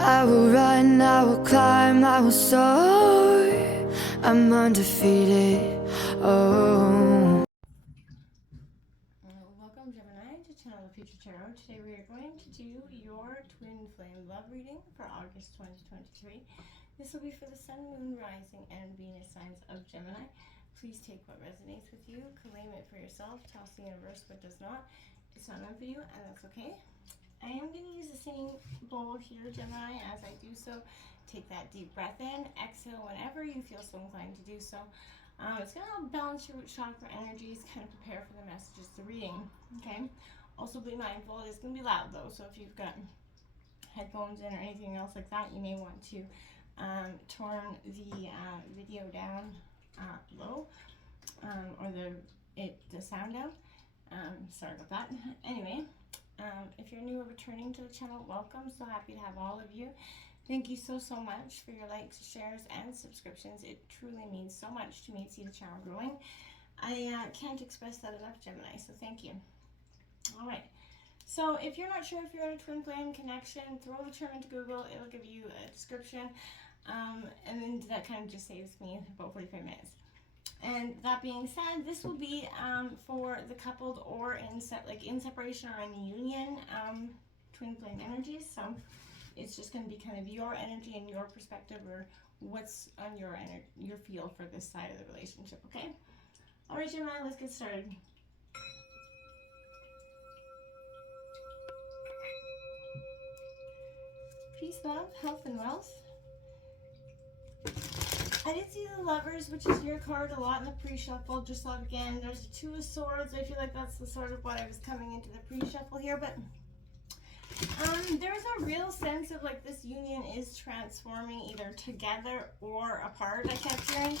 I will run, I will climb, I will soar. I'm undefeated. Oh. Welcome, Gemini, to Channel the Future Tarot. Today we are going to do your twin flame love reading for August 2023. This will be for the Sun, Moon, Rising, and Venus signs of Gemini. Please take what resonates with you, claim it for yourself, toss the universe what does not. It's not meant for you, and that's okay. I am going to use the same bowl here, Gemini. As I do so, take that deep breath in, exhale whenever you feel so inclined to do so. It's going to help balance your root chakra energies, kind of prepare for the messages to reading, okay? Also be mindful, it is going to be loud though, so if you've got headphones in or anything else like that, you may want to turn the video down low, or the sound down. Sorry about that. Anyway, if you're new or returning to the channel, welcome. So happy to have all of you. Thank you so much for your likes, shares, and subscriptions. It truly means so much to me to see the channel growing. I can't express that enough, Gemini, so thank you. All right. So if you're not sure if you're in a twin flame connection, throw the term into Google. It'll give you a description. And then that kind of just saves me about 45 minutes. And that being said, this will be for the coupled or in separation or in union twin flame energies. So it's just going to be kind of your energy and your perspective, or what's on your feel for this side of the relationship. Okay. All right, Gemini, let's get started. Peace, love, health, and wealth. I did see the Lovers, which is your card, a lot in the pre-shuffle. Just thought again, there's a Two of Swords. I feel like that's the sort of what I was coming into the pre-shuffle here, but there's a real sense of like this union is transforming either together or apart, I kept hearing.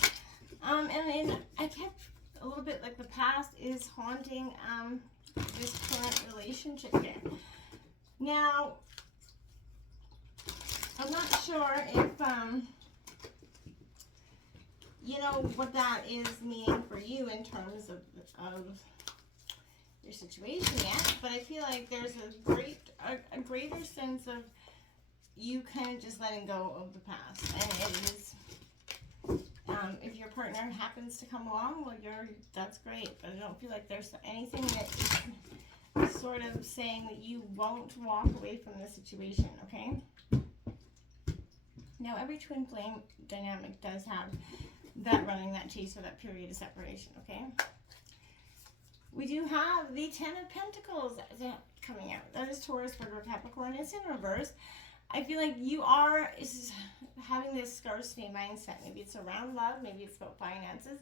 And I kept a little bit like the past is haunting this current relationship here. Now, I'm not sure if you know what that is meaning for you in terms of your situation yet, but I feel like there's a greater sense of you kind of just letting go of the past, and it is if your partner happens to come along, well, that's great, but I don't feel like there's anything that is sort of saying that you won't walk away from the situation. Okay, now every twin flame dynamic does have that running, that chase, or that period of separation. Okay, we do have the Ten of Pentacles coming out. That is Taurus, Virgo, Capricorn. It's in reverse. I feel like you are having this scarcity mindset. Maybe it's around love, maybe it's about finances.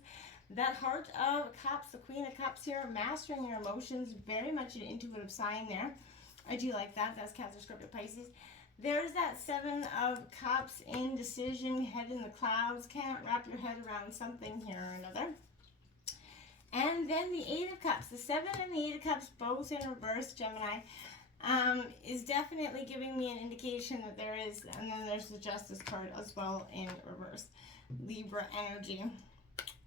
That Heart of Cups, the Queen of Cups here, mastering your emotions, very much an intuitive sign there. I do like that. That's Cancer, Scorpio, Pisces. There's that Seven of Cups, indecision, head in the clouds, can't wrap your head around something here or another. And then the Eight of Cups, the Seven and the Eight of Cups, both in reverse, Gemini, is definitely giving me an indication that there is, and then there's the Justice card as well in reverse, Libra energy.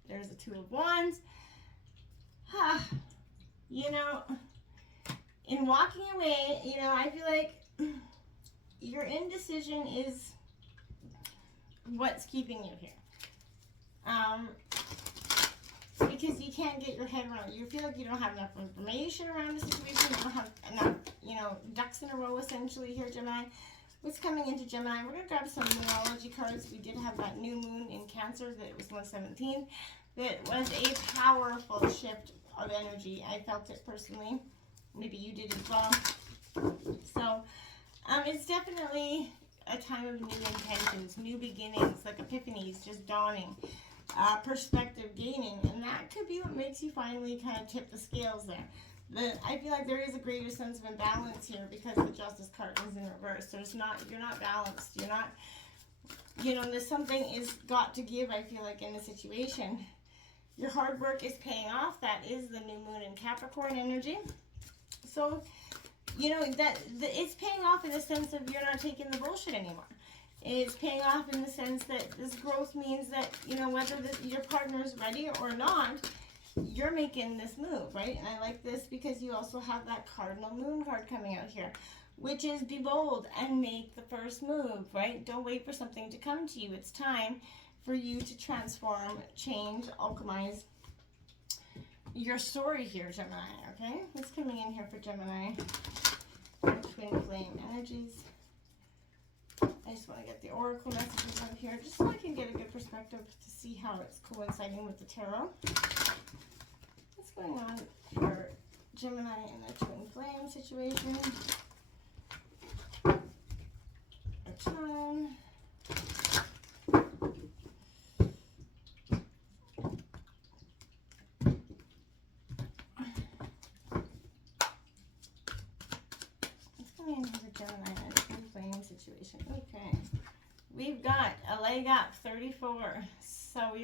There's the Two of Wands. You know, in walking away, you know, I feel like your indecision is what's keeping you here. Because you can't get your head around it. You feel like you don't have enough information around the situation. You don't have enough, you know, ducks in a row essentially here, Gemini. What's coming into Gemini? We're going to grab some numerology cards. We did have that new moon in Cancer that it was 117. That was a powerful shift of energy. I felt it personally. Maybe you did as well. So, it's definitely a time of new intentions, new beginnings, like epiphanies just dawning, perspective gaining, and that could be what makes you finally kind of tip the scales there. I feel like there is a greater sense of imbalance here because the Justice card is in reverse. You're not balanced. You're not, you know, there's something is got to give, I feel like, in the situation. Your hard work is paying off. That is the new moon in Capricorn energy. So, you know, it's paying off in the sense of you're not taking the bullshit anymore. It's paying off in the sense that this growth means that, you know, whether your partner is ready or not, you're making this move, right? And I like this because you also have that cardinal moon card coming out here, which is be bold and make the first move, right? Don't wait for something to come to you. It's time for you to transform, change, alchemize your story here, Gemini, okay? What's coming in here for Gemini? Twin flame energies. I just want to get the oracle messages out here just so I can get a good perspective to see how it's coinciding with the tarot. What's going on for Gemini in the twin flame situation? A ton. Gemini and twin flame situation. Okay, we've got a leg up 34. So the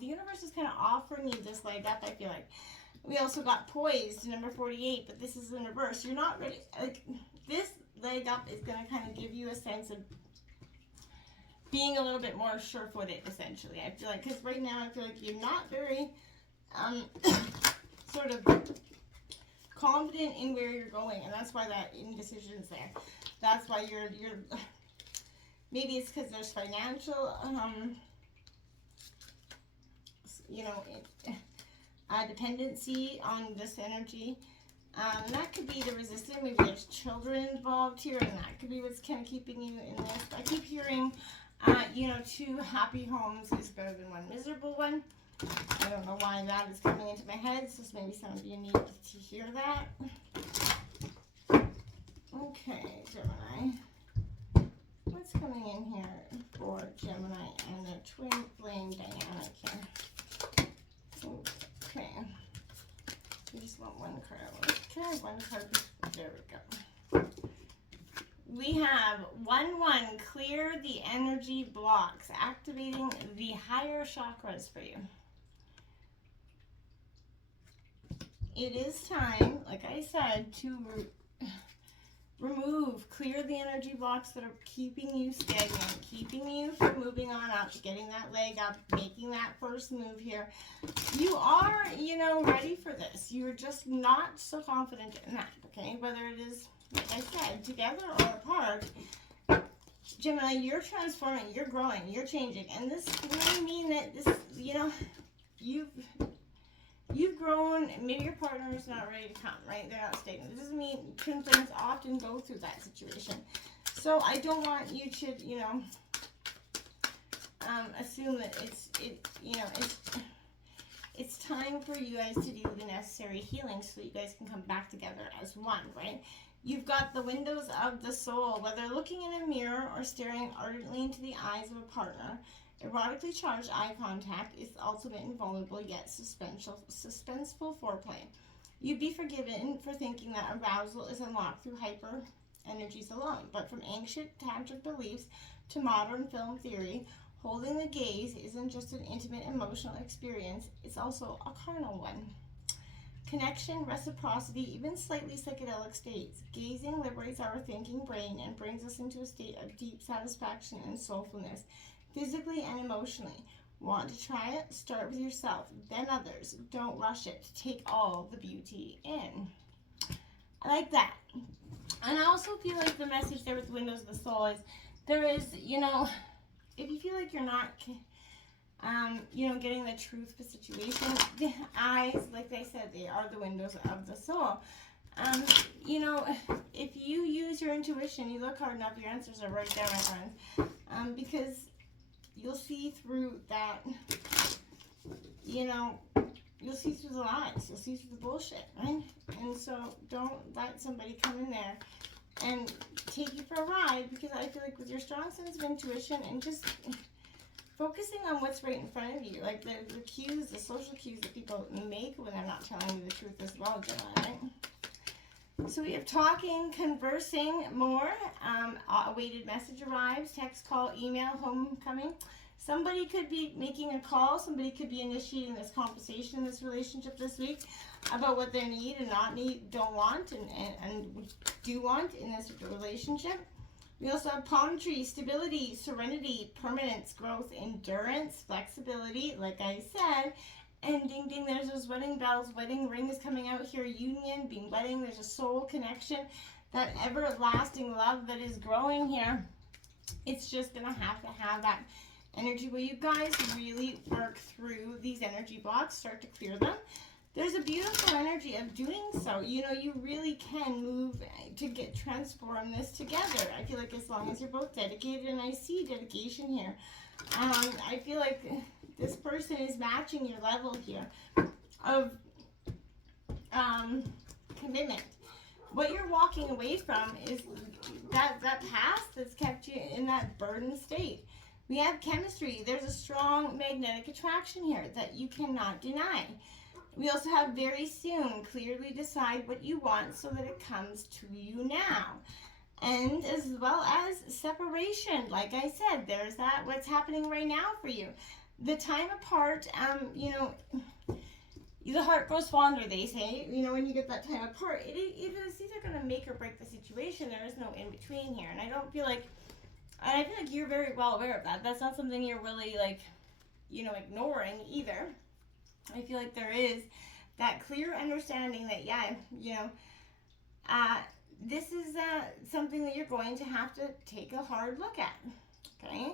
universe is kind of offering you this leg up. I feel like we also got poised, number 48, but this is in reverse. You're not ready. Like, this leg up is going to kind of give you a sense of being a little bit more sure-footed, essentially. I feel like, because right now I feel like you're not very sort of confident in where you're going, and that's why that indecision's there. That's why you're maybe it's because there's financial dependency on this energy. That could be the resistance. Maybe there's children involved here, and that could be what's kind of keeping you in this. I keep hearing 2 happy homes is better than 1 miserable one. I don't know why that is coming into my head, so maybe some of you need to hear that. Okay, Gemini. What's coming in here for Gemini and the twin flame dynamic here? Okay. We just want one card. Can I have one card? There we go. We have 1-1, clear the energy blocks, activating the higher chakras for you. It is time, like I said, to clear the energy blocks that are keeping you stagnant, keeping you from moving on up, getting that leg up, making that first move here. You are, ready for this. You're just not so confident in that, okay? Whether it is, like I said, together or apart, Gemini, you're transforming, you're growing, you're changing. And this may mean that this, you've grown, maybe your partner is not ready to come, right? They're not stagnant. It doesn't mean twin flames often go through that situation. So I don't want you to, assume that it's time for you guys to do the necessary healing so you guys can come back together as one, right? You've got the windows of the soul, whether looking in a mirror or staring ardently into the eyes of a partner. Erotically charged eye contact is ultimate and vulnerable, yet suspenseful foreplay. You'd be forgiven for thinking that arousal is unlocked through hyper energies alone, but from ancient tantric beliefs to modern film theory, holding the gaze isn't just an intimate emotional experience, it's also a carnal one. Connection, reciprocity, even slightly psychedelic states. Gazing liberates our thinking brain and brings us into a state of deep satisfaction and soulfulness, physically and emotionally. Want to try it? Start with yourself, then others. Don't rush it. Take all the beauty in. I like that. And I also feel like the message there with the windows of the soul is there is, if you feel like you're not, getting the truth of the situation, the eyes, like I said, they are the windows of the soul. If you use your intuition, you look hard enough, your answers are right there, my friends. Because you'll see through that, you'll see through the lies, you'll see through the bullshit, right? And so don't let somebody come in there and take you for a ride, because I feel like with your strong sense of intuition and just focusing on what's right in front of you, like the cues, the social cues that people make when they're not telling you the truth as well, Gemini, right? So we have talking, conversing more, awaited message arrives, text, call, email, homecoming. Somebody could be making a call, somebody could be initiating this conversation in this relationship this week about what they need and not need, don't want, and do want in this relationship. We also have palm tree, stability, serenity, permanence, growth, endurance, flexibility, like I said. And ding ding, there's those wedding bells, wedding ring is coming out here, union, being wedding, there's a soul connection. that everlasting love that is growing here. It's just going to have that energy where you guys really work through these energy blocks, start to clear them. There's a beautiful energy of doing so. You know, you really can move to transform this together. I feel like as long as you're both dedicated, and I see dedication here. I feel like this person is matching your level here of commitment. What you're walking away from is that past that's kept you in that burdened state. We have chemistry. There's a strong magnetic attraction here that you cannot deny. We also have very soon, clearly decide what you want so that it comes to you now. And as well as separation, like I said, there's that, what's happening right now for you. The time apart, you know, the heart grows fonder, they say. You know, when you get that time apart, it is either going to make or break the situation. There is no in between here. And I feel like you're very well aware of that. That's not something you're really, like, you know, ignoring either. I feel like there is that clear understanding that, yeah, you know, this is something that you're going to have to take a hard look at, okay?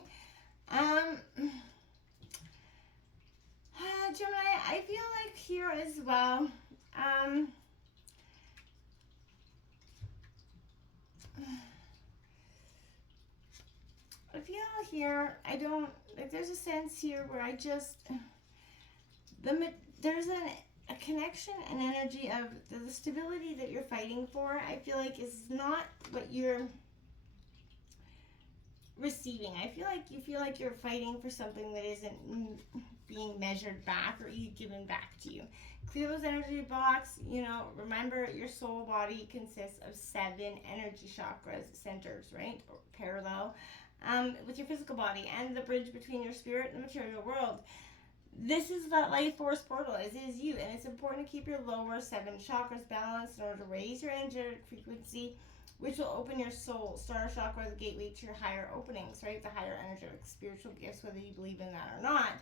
Gemini, I feel like here as well, I feel here, there's a sense here where there's a connection and energy of the stability that you're fighting for. I feel like is not what you're receiving. I feel like you're fighting for something that isn't being measured back or given back to you. Clear those energy blocks. You know, remember your soul body consists of 7 energy chakras, centers, right? Or parallel with your physical body and the bridge between your spirit and the material world. This is that life force portal. It is you, and it's important to keep your lower 7 chakras balanced in order to raise your energetic frequency, which will open your soul star chakra, the gateway to your higher openings, right? The higher energetic spiritual gifts, whether you believe in that or not.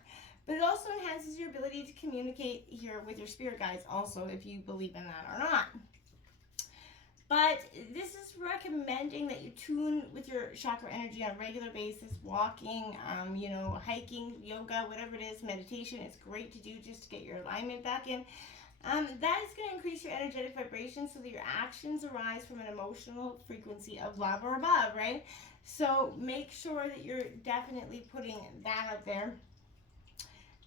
But it also enhances your ability to communicate here with your spirit guides, also, if you believe in that or not. But this is recommending that you tune with your chakra energy on a regular basis, walking, you know, hiking, yoga, whatever it is, meditation. It's great to do just to get your alignment back in. That is going to increase your energetic vibration so that your actions arise from an emotional frequency of love or above, right? So make sure that you're definitely putting that out there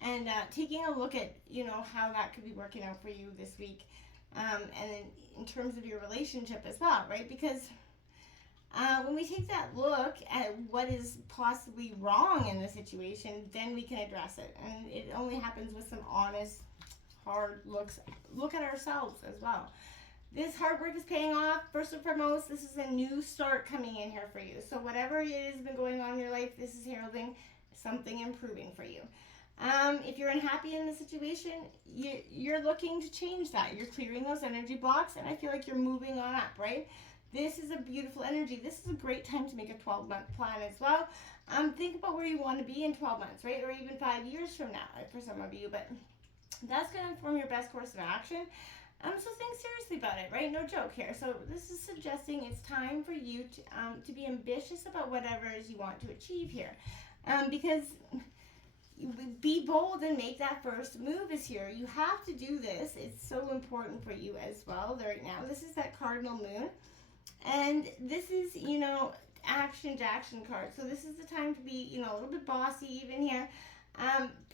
and taking a look at, you know, how that could be working out for you this week. And in terms of your relationship as well, right? Because when we take that look at what is possibly wrong in the situation, then we can address it. And it only happens with some honest, hard look at ourselves as well. This hard work is paying off. First and foremost, this is a new start coming in here for you. So whatever it has been going on in your life, this is heralding something improving for you. If you're unhappy in the situation, you're looking to change that. You're clearing those energy blocks, and I feel like you're moving on up, right? This is a beautiful energy. This is a great time to make a 12-month plan as well. Think about where you want to be in 12 months, right? Or even 5 years from now for some of you, but that's going to inform your best course of action. So think seriously about it, right? No joke here. So this is suggesting it's time for you to be ambitious about whatever it is you want to achieve here. Because be bold and make that first move is here. You have to do this. It's so important for you as well right now. This is that cardinal moon. And this is, you know, action card. So this is the time to be, you know, a little bit bossy even here.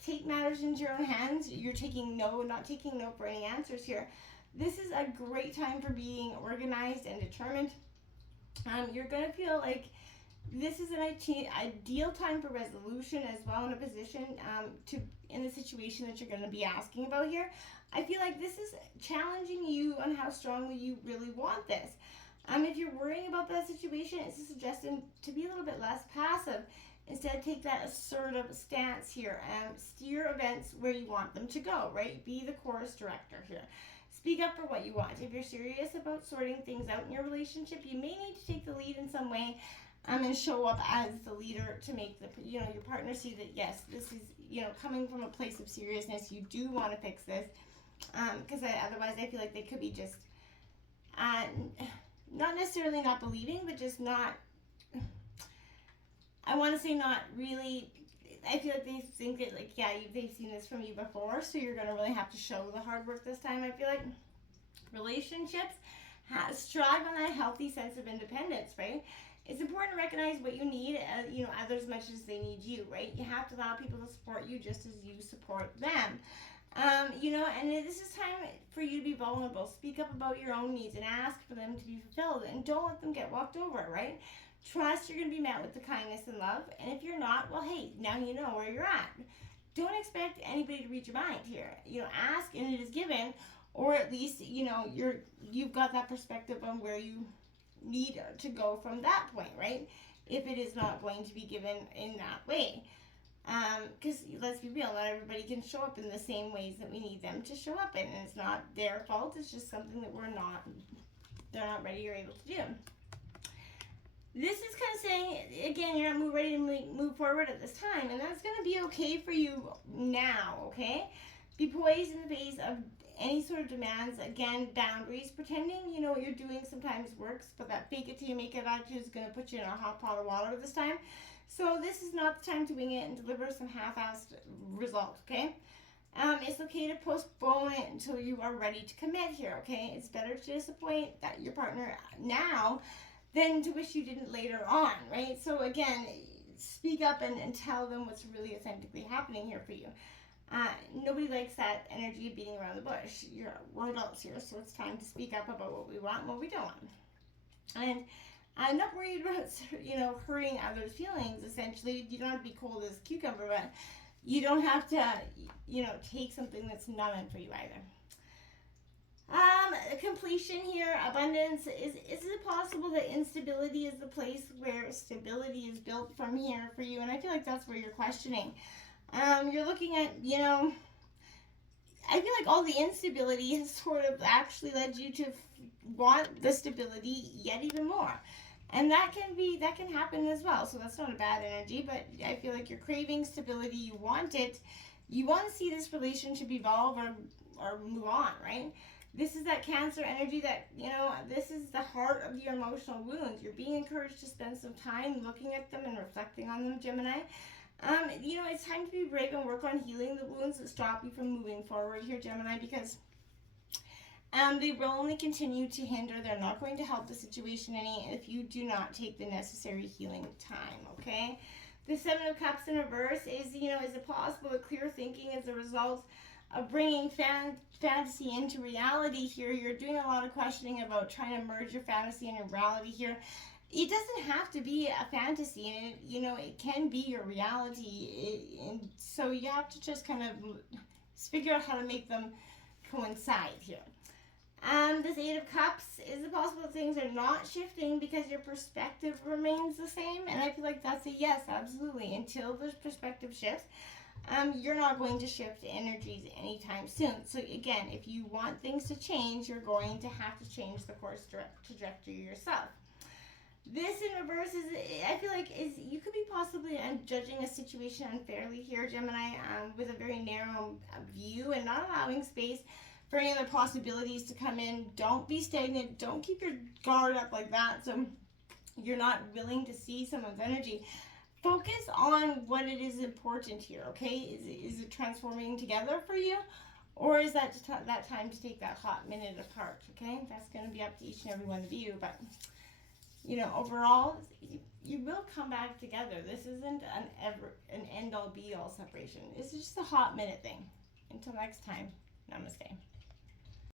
Take matters into your own hands. You're taking not taking no for any answers here. This is a great time for being organized and determined. You're going to feel like this is an ideal time for resolution as well in a position in the situation that you're going to be asking about here. I feel like this is challenging you on how strongly you really want this. If you're worrying about that situation, it's a suggestion to be a little bit less passive. Instead, take that assertive stance here and steer events where you want them to go, right? Be the course director here. Speak up for what you want. If you're serious about sorting things out in your relationship, you may need to take the lead in some way and show up as the leader to make your partner see that, yes, this is, coming from a place of seriousness. You do want to fix this because otherwise I feel like they could be just not necessarily not believing, but just not, I want to say not really, I feel like they think that, like, yeah, they've seen this from you before, so you're going to really have to show the hard work this time. I feel like relationships strive on that healthy sense of independence, right? It's important to recognize what you need, others as much as they need you, right? You have to allow people to support you just as you support them. And this is time for you to be vulnerable. Speak up about your own needs and ask for them to be fulfilled. And don't let them get walked over, right? Trust you're going to be met with the kindness and love. And if you're not, well, hey, now you know where you're at. Don't expect anybody to read your mind here. Ask and it is given, or at least, you've got that perspective on where you need to go from that point, right? If it is not going to be given in that way. Because let's be real, not everybody can show up in the same ways that we need them to show up in, and it's not their fault. It's just something that they're not ready or able to do. This is kind of saying, again, you're not ready to move forward at this time, and that's going to be okay for you now, okay? Be poised in the face of any sort of demands. Again, boundaries. Pretending what you're doing sometimes works, but that fake it till you make it attitude is going to put you in a hot pot of water this time. So this is not the time to wing it and deliver some half-assed results, okay? It's okay to postpone it until you are ready to commit here, okay? It's better to disappoint your partner now than to wish you didn't later on, right? So again, speak up and tell them what's really authentically happening here for you. Nobody likes that energy of beating around the bush. We're adults here, so it's time to speak up about what we want and what we don't want. And I'm not worried about, hurting others' feelings, essentially. You don't have to be cold as a cucumber, but you don't have to, take something that's not meant for you either. Completion here, abundance. Is it possible that instability is the place where stability is built from here for you? And I feel like that's where you're questioning. You're looking at, I feel like all the instability has sort of actually led you to want the stability yet even more. And that can happen as well. So that's not a bad energy, but I feel like you're craving stability. You want it. You want to see this relationship evolve or move on, right? This is that Cancer energy that, this is the heart of your emotional wounds. You're being encouraged to spend some time looking at them and reflecting on them, Gemini. It's time to be brave and work on healing the wounds that stop you from moving forward here, Gemini, because they will only continue to hinder. They're not going to help the situation any if you do not take the necessary healing time, okay? The Seven of Cups in reverse is, is it possible that clear thinking is a result of bringing fantasy into reality here? You're doing a lot of questioning about trying to merge your fantasy and your reality here. It doesn't have to be a fantasy, and it can be your reality. And so you have to just kind of figure out how to make them coincide here. This Eight of Cups, is it possible that things are not shifting because your perspective remains the same? And I feel like that's a yes, absolutely. Until the perspective shifts, you're not going to shift energies anytime soon. So again, if you want things to change, you're going to have to change the course trajectory yourself. This in reverse is, I feel like, you could be possibly judging a situation unfairly here, Gemini, with a very narrow view and not allowing space for any other possibilities to come in. Don't be stagnant. Don't keep your guard up like that so you're not willing to see someone's energy. Focus on what it is important here, okay? Is it transforming together for you? Or is that just that time to take that hot minute apart, okay? That's going to be up to each and every one of you, but overall, you will come back together. This isn't an end-all be-all separation. It's just a hot minute thing. Until next time, namaste.